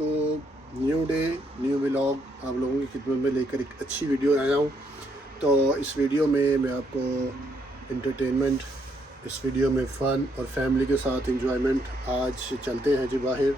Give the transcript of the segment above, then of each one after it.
को new day new vlog आप लोगों की खिदमत में लेकर एक अच्छी वीडियो आया हूँ। तो इस वीडियो में मैं आपको एंटरटेनमेंट, इस वीडियो में फ़न और फैमिली के साथ एंजॉयमेंट, आज चलते हैं जी बाहर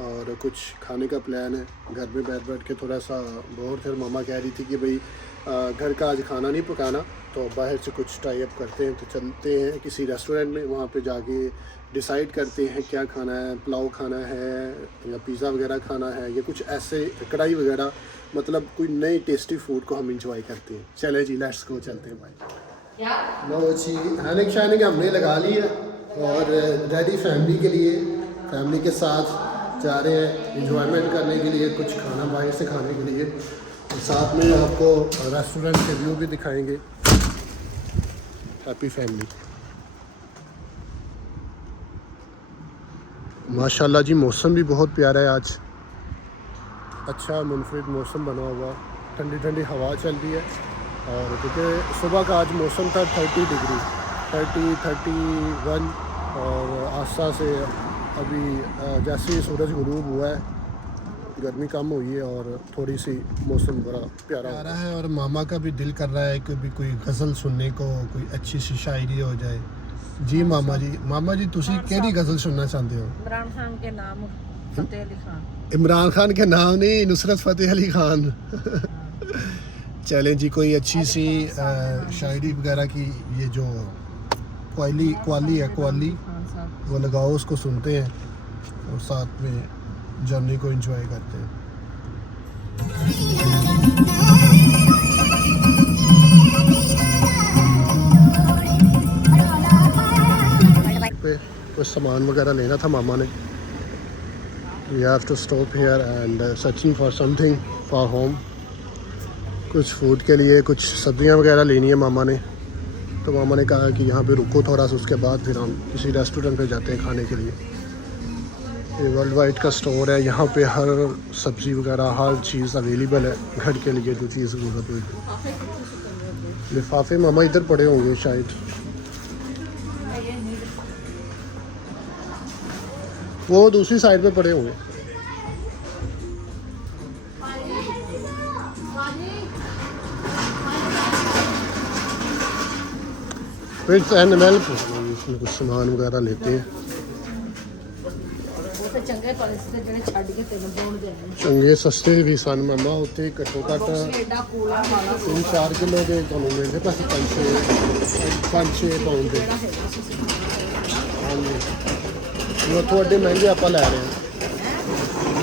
और कुछ खाने का प्लान है। घर में बैठ बैठ के थोड़ा सा बोर थे, मामा कह रही थी कि भाई घर का आज खाना नहीं पकाना, तो बाहर से कुछ टाई अप करते हैं। तो चलते हैं किसी रेस्टोरेंट में, वहाँ पे जाके डिसाइड करते हैं क्या खाना है, पुलाव खाना है या पिज़्ज़ा वगैरह खाना है या कुछ ऐसे कढ़ाई वगैरह, मतलब कोई नई टेस्टी फूड को हम इंजॉय करते हैं। चले जी, लेट्स गो, चलते हैं भाई। लो जी, हैनिक शानिक हमने लगा ली है और रेडी फैमिली के लिए, फैमिली के साथ जा रहे हैं इंजॉयमेंट करने के लिए, कुछ खाना बाहर से खाने के लिए। और साथ में आपको रेस्टोरेंट के व्यू भी दिखाएंगे। Happy family. माशाल्लाह जी, मौसम भी बहुत प्यारा है आज, अच्छा मुनफरिद मौसम बना हुआ, ठंडी ठंडी हवा चल रही है। और क्योंकि सुबह का आज मौसम था 30 डिग्री, 31, और आस्था से अभी जैसे ही सूरज गुरूब हुआ है गर्मी कम हुई है और थोड़ी सी मौसम बड़ा प्यारा आ रहा है। और मामा का भी दिल कर रहा है कि भी कोई गज़ल सुनने को, कोई अच्छी सी शायरी हो जाए। जी मामा जी तुसी केड़ी गज़ल सुनना चाहते हो? इमरान खान के नाम फतेह अली खान। इमरान खान के नाम नहीं, नुसरत फतेह अली खान। चलें जी, कोई अच्छी सी शायरी वगैरह की, ये जो कवाली है, वो लगाओ, उसको सुनते हैं और साथ में जर्नी को एंजॉय करते हैं। पे कुछ सामान वगैरह लेना था मामा ने। We have to stop here and searching for something for home. कुछ फूड के लिए कुछ सब्जियां वगैरह लेनी है मामा ने, तो मामा ने कहा कि यहाँ पे रुको थोड़ा सा, उसके बाद फिर हम किसी रेस्टोरेंट पे जाते हैं खाने के लिए। ये वर्ल्ड वाइड का स्टोर है, यहाँ पे हर सब्ज़ी वगैरह हर चीज़ अवेलेबल है घर के लिए, जो चीज़ ज़रूरत होगी। लिफाफे मामा इधर पड़े होंगे शायद, वो दूसरी साइड पे पड़े होंगे। फिर एनिमल इसमें कुछ सामान वगैरह लेते हैं। चंगे सस्ते भी सन मामा, उत्थे घट्टो घट्ट 3-4 किलो के तुहानूं मिलदे पासे 5-6 पाउंड के। हाँ जी, उत्थों एडे महंगे आप लै रहे हैं,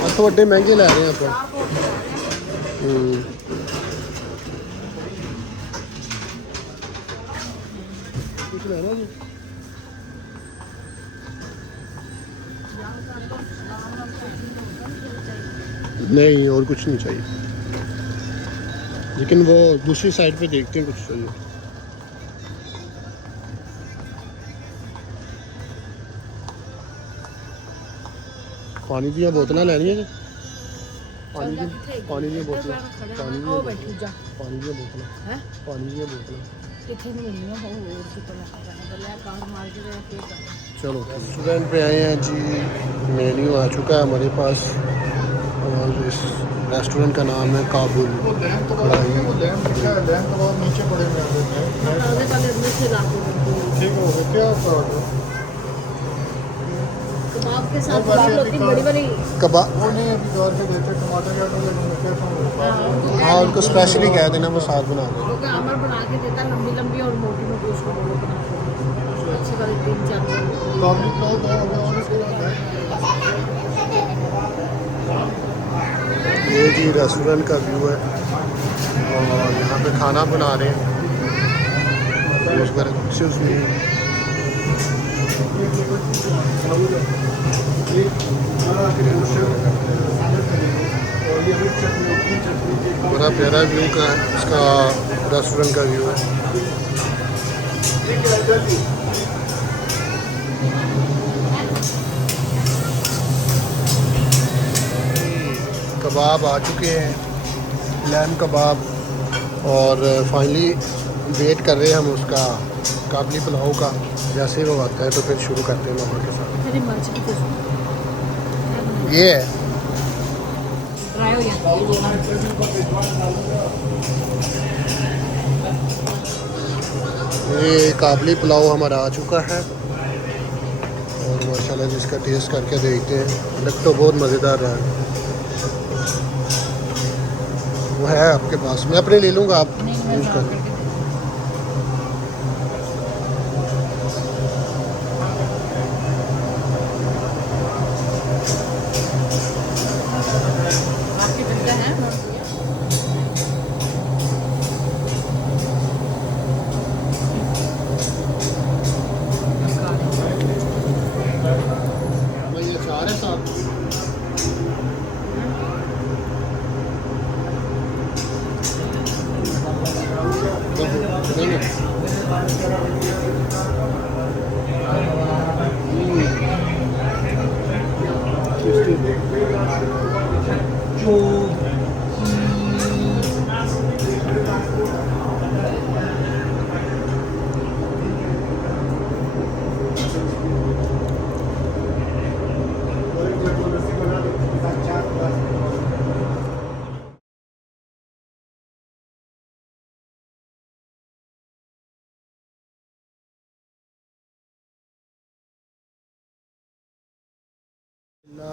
उत्थों एडे महंगे लै रहे हैं आप। कुछ लेना जी? नहीं, और कुछ नहीं चाहिए, लेकिन वो दूसरी साइड पे देखते हैं कुछ चाहिए। पानी दी बोतलें लेनी है जी? पानी दी बोतलें, पानी दी बोतलें, चलो रेस्टोरेंट पे आए हैं जी, मेन्यू आ चुका है हमारे पास और इस रेस्टोरेंट का नाम है काबुल कढ़ाई। कबाब हाँ, उनको स्पेशली कह देना वो साथ बना दें। बना के देता, लंबी लंबी और मोटी मोटी, उसको बोलो बना अच्छी वाली 3-4। ये जी रेस्टोरेंट का व्यू है और यहाँ पे खाना बना रहे हैं। बड़ा प्यारा व्यू का इसका रेस्टोरेंट का व्यू है। कबाब आ चुके हैं, लैम कबाब, और फाइनली वेट कर रहे हैं हम उसका काबली पुलाव का। जैसे ही वो आता है तो फिर शुरू करते हैं मामा के साथ। ये है ट्राई हो जाती है। ये काबली पुलाव हमारा आ चुका है और माशाल्लाह जिसका टेस्ट करके देखते हैं। लग तो बहुत मज़ेदार रहा है। वो है आपके पास, मैं अपने ले लूँगा, आप नहीं मैं यूज़ ट्राई कर। करके आपकी पिज्जा है मैं ये चाह रहे साथ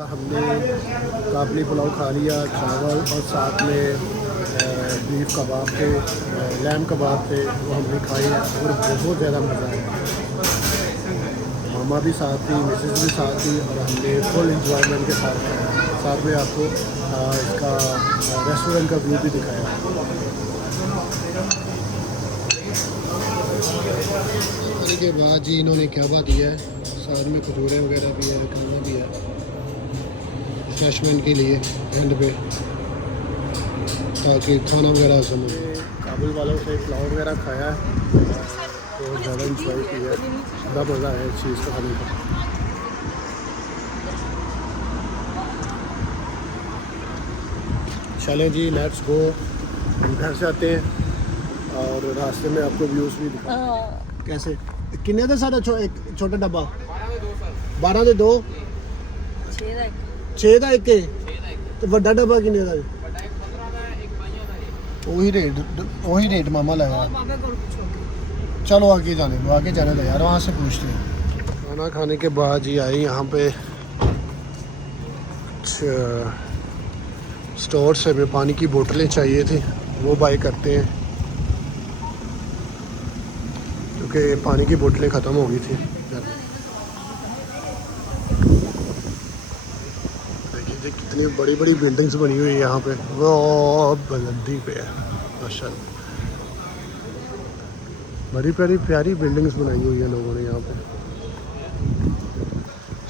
हमने काबली पुलाव खा लिया, चावल और साथ में बीफ कबाब थे, लैम कबाब थे, वो हमने खाए और बहुत ज़्यादा मज़ा आया। मामा भी साथ थी, मिसेस भी साथ थी और हमने फुल इंजॉयमेंट के साथ खाया। साथ में आपको इसका रेस्टोरेंट का व्यू भी दिखाया। के बाद जी इन्होंने क्या बात दिया है, साथ में कटोरे वगैरह भी है, खाना भी है रिफ्रेशमेंट के लिए एंड पे, ताकि खाना वगैरह समझ। काबुल वालों से पुलाव वगैरह खाया है तो ज़्यादा इंजॉय किया है, बड़ा मज़ा है इस चीज़ को खाने का। चलें जी लेट्स गो, हम घर से आते हैं और रास्ते में आपको व्यूज़ भी दिखा। कैसे किन्ने दे सारा एक छोटा डब्बा 12 ਦੇ 2 6 ਦਾ ਇੱਕ ਤੇ ਵੱਡਾ ਡੱਬਾ ਕਿੰਨੇ ਦਾ? वही रेट मामा लगा। चलो आगे जाने दो यार, वहाँ से पूछते हैं। खाना खाने के बाद जी आई यहाँ पे स्टोर से हमें पानी की बोतलें चाहिए थी, वो बाय करते हैं क्योंकि पानी की बोतलें ख़त्म हो गई थी। देखिए कितनी बड़ी बड़ी बिल्डिंग्स बनी हुई है यहाँ पे, वो बुलंदी पे है माशाल्लाह। बड़ी प्यारी बिल्डिंग्स बनाई हुई है लोगों ने यहाँ पे।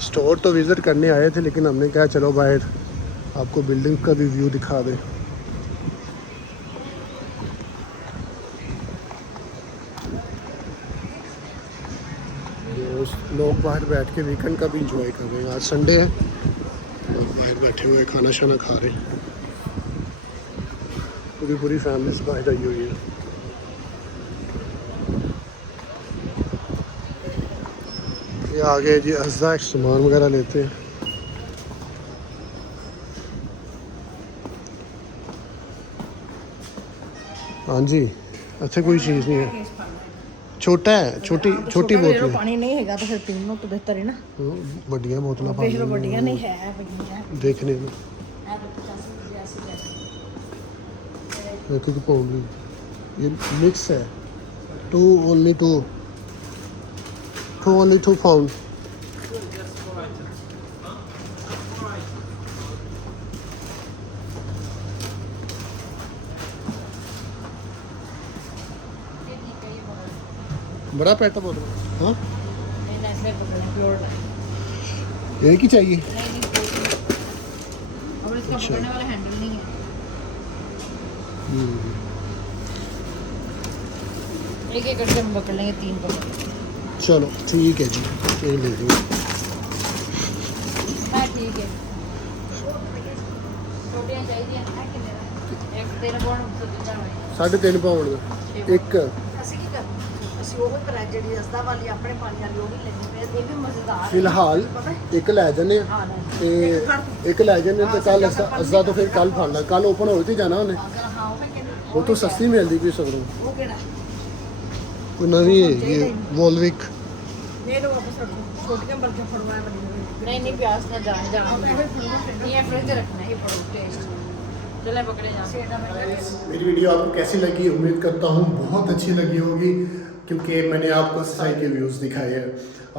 स्टोर तो विज़िट करने आए थे लेकिन हमने कहा चलो बाहर आपको बिल्डिंग का भी व्यू दिखा दें। लोग बाहर बैठ के वीकेंड का भी इंजॉय कर रहे हैं। आज संडे है, लोग बाहर बैठे हुए खाना शाना खा रहे हैं। पूरी फैमिली बाहर आई हुई है। ये आगे जी अज़ा सामान वगैरह लेते हैं। हाँ जी, अच्छा कोई चीज़ नहीं है, छोटा है, छोटी बोतल है। पानी नहीं हैगा तो फिर पीनो तो बेहतर है ना। बड़िया बोतल पानी बढ़िया नहीं है देखने में। एक पाउंड ये मिक्स है, ओनली टू पाउंड। बड़ा पैट बोतल, हाँ एक ही चाहिए। और इसका पकड़ने वाला हैंडल नहीं है। एक करके हम पकड़ लेंगे, 3 पकड़। चलो ठीक है जी, ये ले लीजिए। हाँ ठीक है, छोटियाँ चाहिए। एक 3 पाउंड 3.5 पाउंड का एक। ਅਸੀਂ ਉਹ ਕਰਾ ਜਿਹੜੀ ਅਸਦਾ ਵਾਲੀ ਆਪਣੇ ਪਾਣੀ ਵਾਲੀ ਉਹ ਵੀ ਲੈਣੀ ਪਈ ਇਹ ਵੀ ਮਜ਼ੇਦਾਰ ਹੈ। ਫਿਲਹਾਲ ਪਤਾ ਹੈ? ਇੱਕ ਲੈ ਜੰਨੇ ਹਾਂ ਨਹੀਂ ਤੇ ਇੱਕ ਲੈ ਜੰਨੇ ਤੇ ਕੱਲ ਅਸਦਾ ਤੋਂ ਫਿਰ ਕੱਲ ਫੜ ਲਾ ਕੱਲ ਓਪਨ ਹੋਈ ਤੇ ਜਾਣਾ ਉਹਨੇ ਅਗਰ ਹਾਂ ਉਹ ਮੈਂ ਕਹਿੰਦੀ ਉਹ ਤੋਂ ਸਸਤੀ ਮਿਲਦੀ ਪਈ ਸਗੋਂ ਉਹ ਕਿਹੜਾ ਕੋਈ ਨਵੀਂ ਹੈਗੀ ਹੈ ਵੋਲਵਿਕ ਮੇਰੇ ਵਾਪਸ ਰੱਖੋ ਛੋਟੀਆਂ ਬਲਕਿ ਫੜਵਾਇਆ ਬਣੀ नहीं नहीं प्यास ना जान जान नहीं है फ्रिज रखना है पड़ो टेस्ट चले पकड़े जा मेरी वीडियो आपको कैसी लगी उम्मीद करता हूँ बहुत अच्छी लगी होगी क्योंकि मैंने आपको सच्चाई के व्यूज़ दिखाए हैं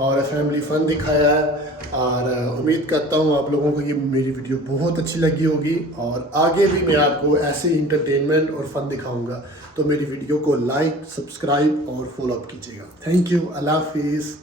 और फैमिली फ़न दिखाया है और उम्मीद करता हूँ आप लोगों को ये मेरी वीडियो बहुत अच्छी लगी होगी और आगे भी मैं आपको ऐसे इंटरटेनमेंट और फ़न दिखाऊंगा तो मेरी वीडियो को लाइक सब्सक्राइब और फॉलो अप कीजिएगा थैंक यू अल्लाह हाफिज़।